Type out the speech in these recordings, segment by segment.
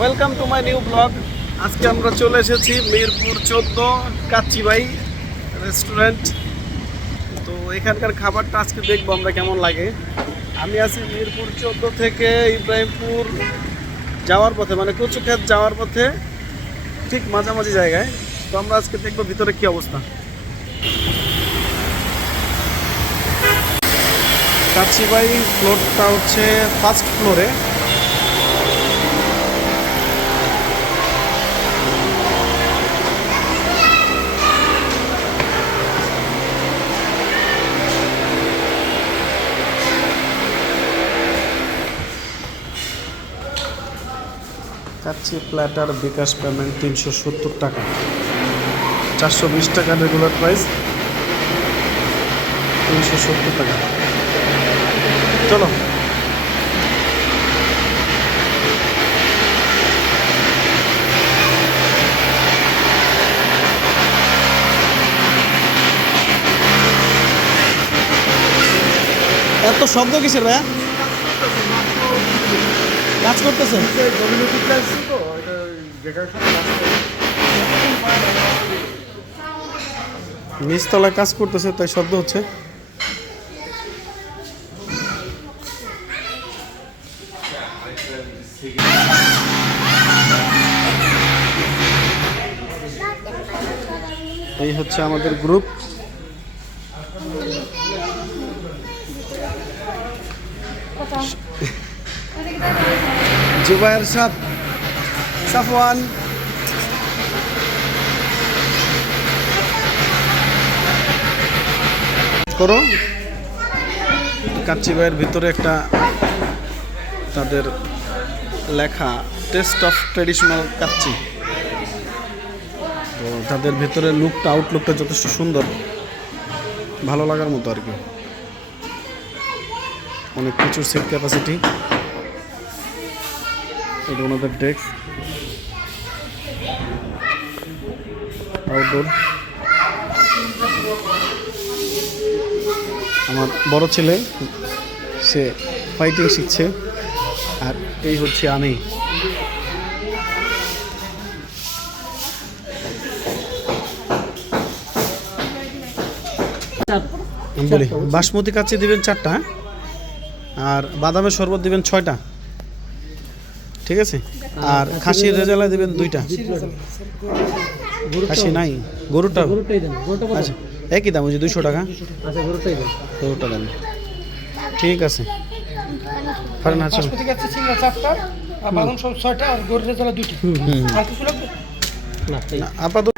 Welcome to my new blog আজকে আমরা চলে এসেছি মিরপুর চোদ্দ কাচ্চিবাই রেস্টুরেন্ট তো এখানকার খাবারটা আজকে দেখব আমরা কেমন লাগে। আমি আছি মিরপুর চোদ্দ থেকে ইব্রাহিমপুর যাওয়ার পথে মানে কচুক্ষেত যাওয়ার পথে ঠিক মাঝামাঝি জায়গায়। তো আমরা আজকে দেখব ভিতরে কি অবস্থা। কাচ্চিবাই ফ্লোরটা হচ্ছে ফার্স্ট ফ্লোরে কাচ্চি প্ল্যাটার বিকাশ পেমেন্ট তিনশো সত্তর টাকা। চারশো বিশ টাকা রেগুলার প্রাইস, তিনশো সত্তর টাকা। চলো। এত শব্দ কিসের ভাইয়া? কাজ করতেছে নিচতলায় কাজ করতেছে তাই শব্দ হচ্ছে। এই হচ্ছে আমাদের গ্রুপ। জুবাইর সাহ সাফওয়ান। করো। কাচ্চি ভাইয়ের ভিতরে একটা তাদের লেখা টেস্ট অফ ট্রেডিশনাল কাচ্চি। তো তাদের ভিতরে লুকটা আউটলুকটা যথেষ্ট সুন্দর। ভালো লাগার মতো আর কি। অনেক প্রচুর সিট ক্যাপাসিটি এটা ওনাদের ডেস্ক। আউটডোর আমার বড় ছেলে, সে ফাইটিং শিখছে, আর এই হচ্ছে আমি বলি, বাসমতি কাচ্চি দিবেন চারটা হ্যাঁ? আর বাদামের শরবত দিবেন ছয়টা। ঠিক আছে? আর খাসির রেজালা দেবেন দুইটা। খাসি নাই? গরুটা আচ্ছা একই দাম হচ্ছে দুশো টাকা। গরুটা দেন। ঠিক আছে। ফারেন হাসান। বাসমতি গাছে সিঙ্গা চারটা আর বাদাম সব ছয়টা আর গরুর রেজালা দুইটা। আর কিছু লাগবে? না, আপাতত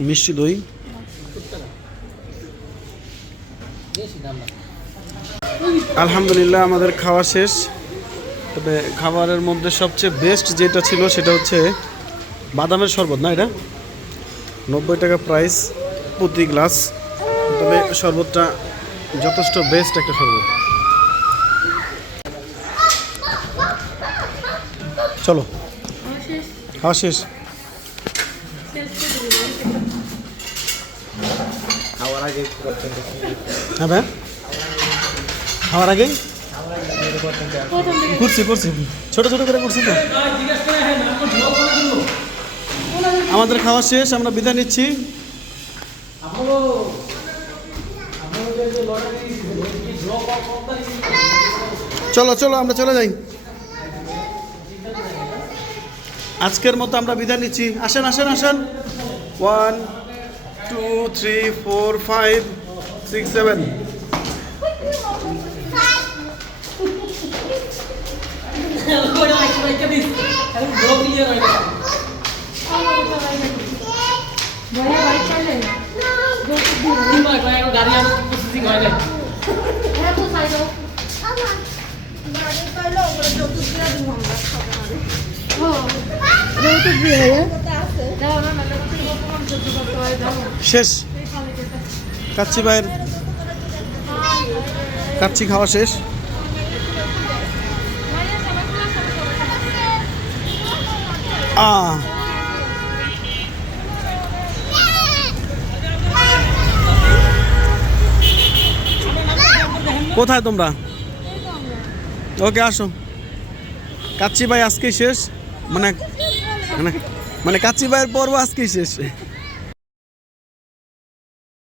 মিষ্টি দই। আলহামদুলিল্লাহ, আমাদের খাওয়া শেষ। তবে খাবারের মধ্যে সবচেয়ে বেস্ট যেটা ছিল সেটা হচ্ছে বাদামের শরবত, না এটা? নব্বই টাকা প্রাইস প্রতি গ্লাস তবে শরবতটা যথেষ্ট বেস্ট একটা শরবত। চলো। খাওয়া শেষ। হ্যাঁ ভাই? খাওয়ার আগে করছি করছি ছোট ছোট করে করছি তো। আমাদের খাওয়া শেষ, আমরা বিদায় নিচ্ছি। চলো চলো, আমরা চলে যাই। আজকের মতো আমরা বিদায় নিচ্ছি। আসেন আসেন আসেন। One two three four five six seven ওটা শেষ। কাচ্চি ভাইয়ের কাচ্চি খাওয়া শেষ। আহ কোথায় তোমরা? ওকে, আসো। কাচ্চি ভাই আজকেই শেষ। মানে মানে মানে কাচ্চি ভাইয়ের পর্ব আজকেই শেষ।